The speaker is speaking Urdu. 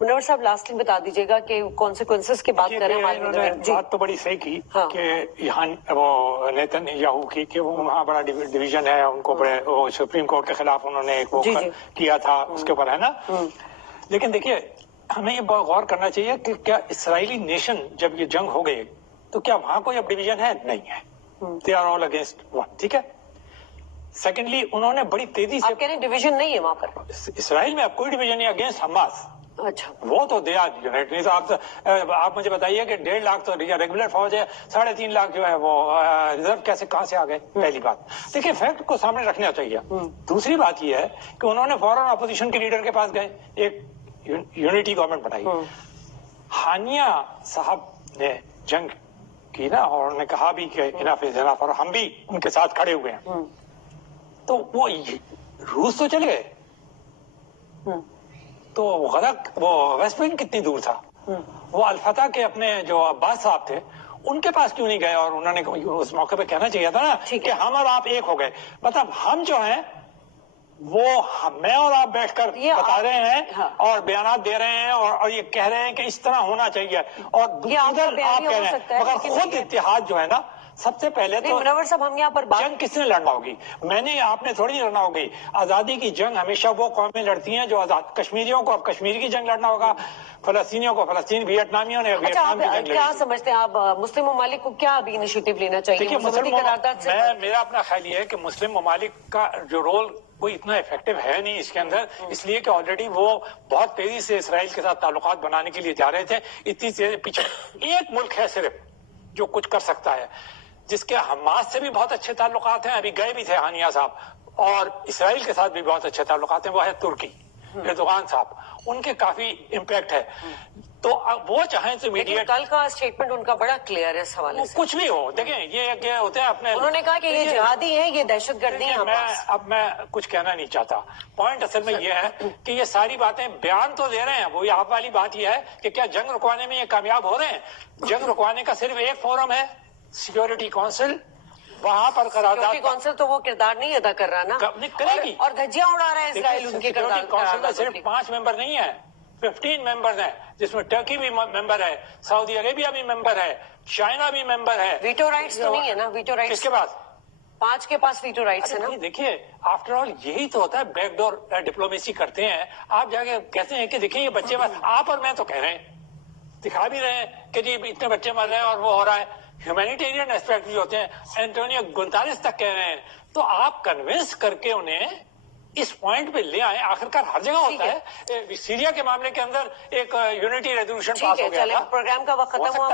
منور صاحب لاسٹلی بتا دیجیے گا کہ کانسیکوینسز کی بات کر رہے ہیں. بات تو بڑی صحیح کی کہ یہاں وہ نیتن یاہو کی کہ وہاں بڑا ڈویژن ہے ان کو بڑے سپریم کورٹ کے خلاف انہوں نے ایک وہ کیا تھا اس کے اوپر ہے نا. لیکن دیکھیے ہمیں یہ غور کرنا چاہیے کہ کیا اسرائیلی نیشن جب یہ جنگ ہو گئی تو کیا وہاں کوئی اب ڈویژن ہے؟ نہیں ہے. They are all against one. ٹھیک ہے. سیکنڈلی انہوں نے بڑی تیزی سے ڈویژن نہیں ہے وہاں پر اسرائیل میں اب کوئی ڈویژن نہیں اگینسٹ حماس. اچھا وہ تو دیا یونائٹ نہیں تو آپ مجھے بتائیے کہ 1.5 لاکھ تو ریگولر فوج ہے, 3.5 لاکھ جو ہے وہ ریزرو کیسے کہاں سے آ گئے؟ پہلی بات دیکھیے فیکٹ کو سامنے رکھنا چاہیے. دوسری بات یہ ہے کہ انہوں نے فوراً اپوزیشن کے لیڈر کے پاس گئے, ایک یونٹی گورنمنٹ بنائی. ہانیہ صاحب نے جنگ کی نا اور انہوں نے کہا بھی کہ انف از انف, اور ہم بھی ان کے ساتھ کھڑے ہوئے ہیں. تو وہ روس تو چلے گئے تو غرق وہ ویسٹ پوائنٹ کتنی دور تھا. وہ الفتح کے اپنے جو عباس صاحب تھے ان کے پاس کیوں نہیں گئے؟ اور انہوں نے اس موقع پہ کہنا چاہیے تھا نا کہ ہم اور آپ ایک ہو گئے. مطلب ہم جو ہیں وہ میں اور آپ بیٹھ کر بتا رہے ہیں اور بیانات دے رہے ہیں اور یہ کہہ رہے ہیں کہ اس طرح ہونا چاہیے, اور ادھر آپ کہہ رہے ہیں. مگر خود اتحاد جو ہے نا سب سے پہلے تو منور صاحب ہم یہاں پر جنگ کس نے لڑنا ہوگی؟ میں نے آپ نے تھوڑی لڑنا ہوگی. آزادی کی جنگ ہمیشہ وہ قومیں لڑتی ہیں جو آزاد. کشمیریوں کو اب کشمیر کی جنگ لڑنا ہوگا, فلسطینیوں کو فلسطین, ویتنامیوں نے ویتنام کی جنگ لڑی. کیا سمجھتے ہیں آپ مسلم ممالک کو کیا ابھی انیشیٹو لینا چاہیے؟ میرا اپنا خیال یہ ہے کہ مسلم ممالک کا جو رول کوئی اتنا افیکٹو ہے نہیں اس کے اندر, اس لیے کہ آلریڈی وہ بہت تیزی سے اسرائیل کے ساتھ تعلقات بنانے کے لیے جا رہے تھے. اتنی تیزی پیچھے ایک ملک ہے صرف جو کچھ کر سکتا ہے, جس کے حماس سے بھی بہت اچھے تعلقات ہیں, ابھی گئے بھی تھے ہانیہ صاحب, اور اسرائیل کے ساتھ بھی بہت اچھے تعلقات ہیں, وہ ہے ترکی, ایردوغان صاحب. ان کے کافی امپیکٹ ہے. تو وہ چاہیں تو میڈیٹ کل کا اسٹیٹمنٹ ان کا بڑا کلیئر ہے اس حوالے سے. کچھ بھی ہو دیکھیں یہ ہوتے ہیں اپنے, انہوں نے کہا کہ یہ جہادی ہیں, یہ دہشت گردی ہیں. اب میں کچھ کہنا نہیں چاہتا. پوائنٹ اصل میں یہ ہے کہ یہ ساری باتیں بیان تو دے رہے ہیں, وہی آپ والی بات یہ ہے کہ کیا جنگ رکوانے میں یہ کامیاب ہو رہے ہیں؟ جنگ رکوانے کا صرف ایک فورم ہے, سیکورٹی کونسل. وہاں پر سیکورٹی کونسل تو وہ کردار نہیں ادا کر رہا نا, کرے گی, اور دھجیاں اڑا رہے ہیں اسرائیل. ان کے سیکورٹی کونسل میں صرف 5 ممبر نہیں ہیں, 15 ممبر ہیں, جس میں ٹرکی بھی ممبر ہے, سعودی عربیہ بھی ممبر ہے, چائنا بھی ممبر ہے. ویٹو رائٹس تو نہیں ہے نا؟ ویٹو رائٹس کس کے پاس؟ 5 کے پاس ویٹو رائٹس ہے نا. دیکھیے آفٹر آل یہی تو ہوتا ہے, بیک ڈور ڈپلومیسی کرتے ہیں. آپ جا کے کہتے ہیں کہ دیکھیں یہ بچے بس, آپ اور میں تو کہہ رہے ہیں, دکھا بھی رہے ہیں کہ جی اتنے بچے مر رہے ہیں اور وہ ہو رہا ہے. ہیومینیٹیرین ایسپیکٹ بھی ہوتے ہیں. اینٹونیو گونتالس تک کہہ رہے ہیں. تو آپ کنونس کر کے انہیں اس پوائنٹ پہ لے آئے. آخرکار ہر جگہ ہوتا ہے. سیریا کے معاملے کے اندر ایک یونٹی ریزولوشن پاس ہو گیا تھا. پروگرام کا وقت ختم ہوا.